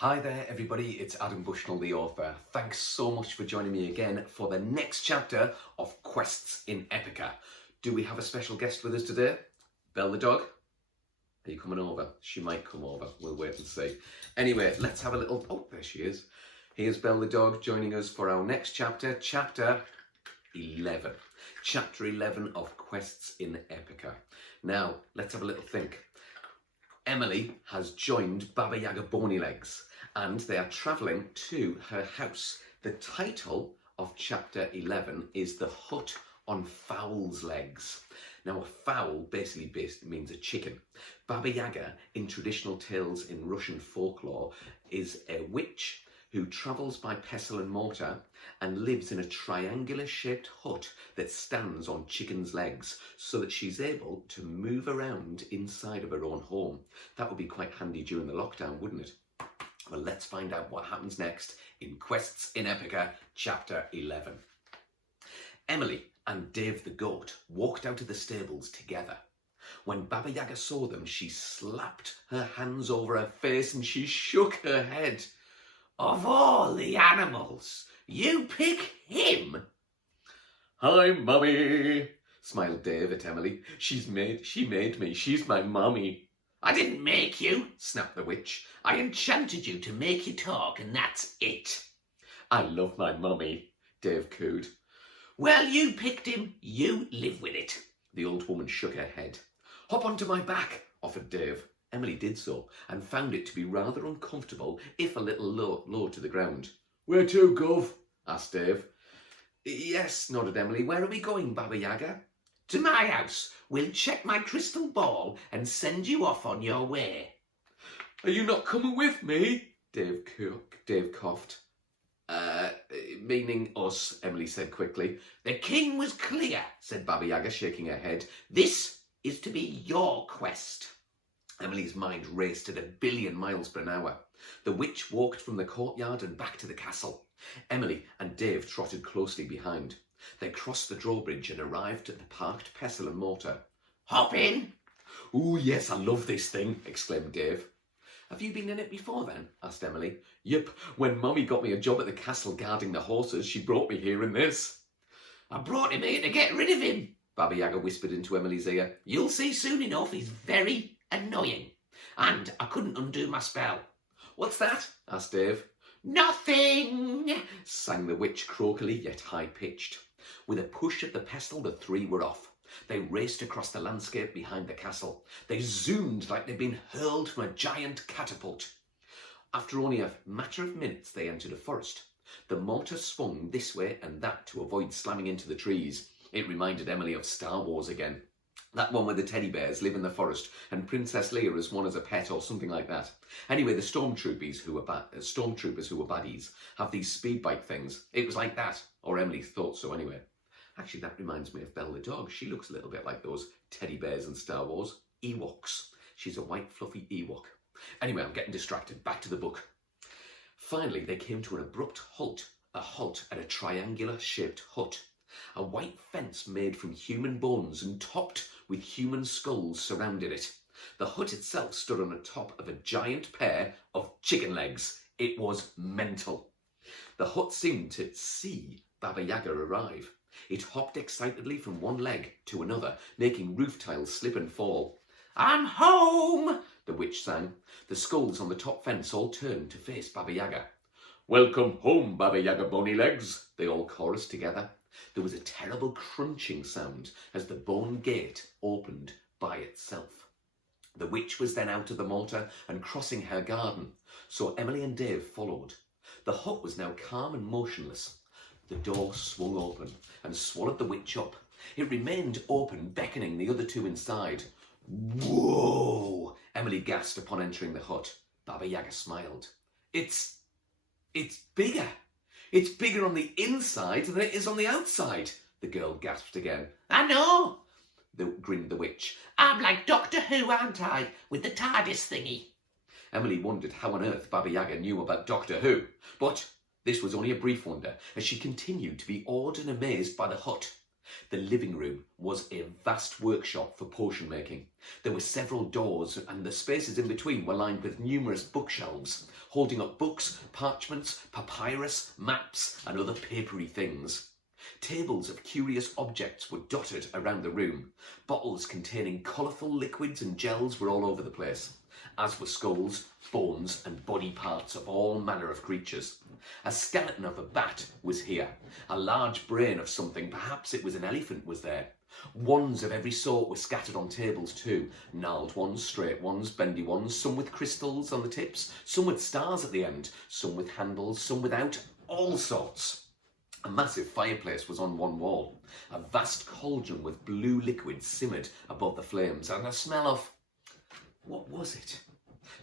Hi there everybody, it's Adam Bushnell, the author. Thanks so much for joining me again for the next chapter of Quests in Epica. Do we have a special guest with us today? Belle the dog? Are you coming over? She might come over, we'll wait and see. Anyway, let's have a little... Oh, there she is. Here's Belle the dog joining us for our next chapter, chapter 11. Chapter 11 of Quests in Epica. Now, let's have a little think. Emily has joined Baba Yaga Bonylegs and they are travelling to her house. The title of chapter 11 is The Hut on Fowl's Legs. Now a fowl basically means a chicken. Baba Yaga in traditional tales in Russian folklore is a witch who travels by pestle and mortar and lives in a triangular shaped hut that stands on chickens' legs so that she's able to move around inside of her own home. That would be quite handy during the lockdown, wouldn't it? Well, let's find out what happens next in Quests in Epica, chapter 11. Emily and Dave the goat walked out of the stables together. When Baba Yaga saw them, she slapped her hands over her face and she shook her head. "Of all the animals, you pick him?" "Hi, Mummy," smiled Dave at Emily. She made me. She's my mummy." "I didn't make you," snapped the witch. "I enchanted you to make you talk, and that's it." "I love my mummy," Dave cooed. "Well, you picked him. You live with it." The old woman shook her head. "Hop onto my back," offered Dave. Emily did so, and found it to be rather uncomfortable, if a little low to the ground. "Where to, Gov?" asked Dave. "Yes," nodded Emily. "Where are we going, Baba Yaga?" "To my house. We'll check my crystal ball and send you off on your way." "Are you not coming with me?" Dave coughed. Meaning us," Emily said quickly. "The king was clear," said Baba Yaga, shaking her head. "This is to be your quest." Emily's mind raced at 1,000,000,000 miles per hour. The witch walked from the courtyard and back to the castle. Emily and Dave trotted closely behind. They crossed the drawbridge and arrived at the parked pestle and mortar. "Hop in." "Ooh, yes, I love this thing," exclaimed Dave. "Have you been in it before then?" asked Emily. "Yep, when Mummy got me a job at the castle guarding the horses, she brought me here in this." "I brought him here to get rid of him," Baba Yaga whispered into Emily's ear. "You'll see soon enough, he's very annoying. And I couldn't undo my spell." "What's that?" asked Dave. "Nothing," sang the witch croakily yet high-pitched. With a push at the pestle, the three were off. They raced across the landscape behind the castle. They zoomed like they'd been hurled from a giant catapult. After only a matter of minutes, they entered a forest. The mortar swung this way and that to avoid slamming into the trees. It reminded Emily of Star Wars again. That one where the teddy bears live in the forest and Princess Leia is one as a pet or something like that. Anyway, the stormtroopers who were baddies have these speed bike things. It was like that, or Emily thought so anyway. Actually, that reminds me of Belle the dog. She looks a little bit like those teddy bears in Star Wars. Ewoks. She's a white fluffy Ewok. Anyway, I'm getting distracted. Back to the book. Finally, they came to an abrupt halt. A halt at a triangular shaped hut. A white fence made from human bones and topped with human skulls surrounded it. The hut itself stood on the top of a giant pair of chicken legs. It was mental. The hut seemed to see Baba Yaga arrive. It hopped excitedly from one leg to another, making roof tiles slip and fall. "I'm home," the witch sang. The skulls on the top fence all turned to face Baba Yaga. "Welcome home, Baba Yaga Bonylegs," they all chorused together. There was a terrible crunching sound as the bone gate opened by itself. The witch was then out of the mortar and crossing her garden, so Emily and Dave followed. The hut was now calm and motionless. The door swung open and swallowed the witch up. It remained open, beckoning the other two inside. "Whoa!" Emily gasped upon entering the hut. Baba Yaga smiled. It's bigger. It's bigger on the inside than it is on the outside," the girl gasped again. "I know," grinned the witch. "I'm like Doctor Who, aren't I, with the TARDIS thingy." Emily wondered how on earth Baba Yaga knew about Doctor Who, but this was only a brief wonder, as she continued to be awed and amazed by the hut. The living room was a vast workshop for potion making. There were several doors, and the spaces in between were lined with numerous bookshelves, holding up books, parchments, papyrus, maps, and other papery things. Tables of curious objects were dotted around the room. Bottles containing colourful liquids and gels were all over the place, as were skulls, bones, and body parts of all manner of creatures. A skeleton of a bat was here. A large brain of something, perhaps it was an elephant, was there. Wands of every sort were scattered on tables too. Gnarled ones, straight ones, bendy ones, some with crystals on the tips, some with stars at the end, some with handles, some without, all sorts. A massive fireplace was on one wall. A vast cauldron with blue liquid simmered above the flames, and a smell of... what was it?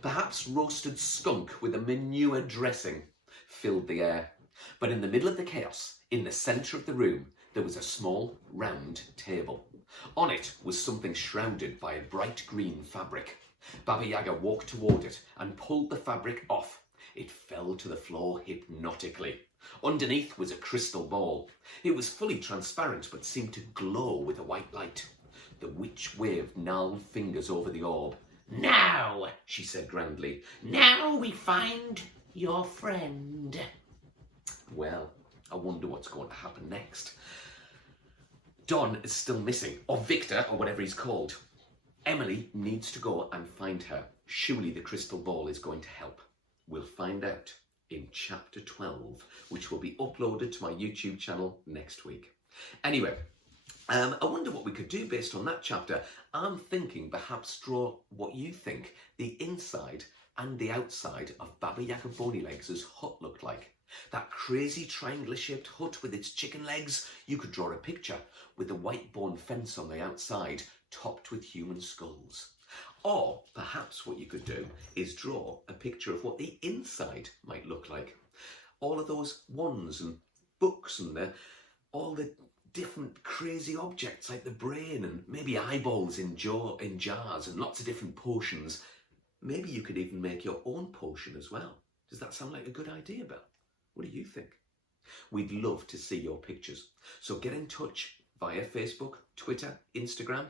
Perhaps roasted skunk with a manure dressing filled the air. But in the middle of the chaos, in the centre of the room, there was a small, round table. On it was something shrouded by a bright green fabric. Baba Yaga walked toward it and pulled the fabric off. It fell to the floor hypnotically. Underneath was a crystal ball. It was fully transparent but seemed to glow with a white light. The witch waved gnarled fingers over the orb. "Now," she said grandly, "now we find your friend." Well, I wonder what's going to happen next. Don is still missing, or Victor, or whatever he's called. Emily needs to go and find her. Surely the crystal ball is going to help. We'll find out in chapter 12, which will be uploaded to my YouTube channel next week. Anyway, I wonder what we could do based on that chapter. I'm thinking perhaps draw what you think the inside and the outside of Baba Yaga Bonylegs' hut looked like. That crazy triangular shaped hut with its chicken legs. You could draw a picture with the white bone fence on the outside topped with human skulls. Or perhaps what you could do is draw a picture of what the inside might look like. All of those wands and books and all the different crazy objects like the brain and maybe eyeballs in jars and lots of different potions. Maybe you could even make your own potion as well. Does that sound like a good idea, Belle? What do you think? We'd love to see your pictures. So get in touch via Facebook, Twitter, Instagram.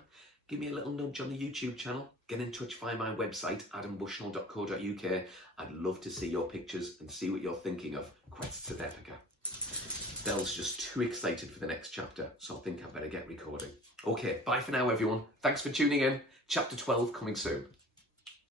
Give me a little nudge on the YouTube channel. Get in touch via my website, adambushnell.co.uk. I'd love to see your pictures and see what you're thinking of Quests of Epica. Belle's just too excited for the next chapter, so I think I better get recording. Okay, bye for now, everyone. Thanks for tuning in. Chapter 12 coming soon.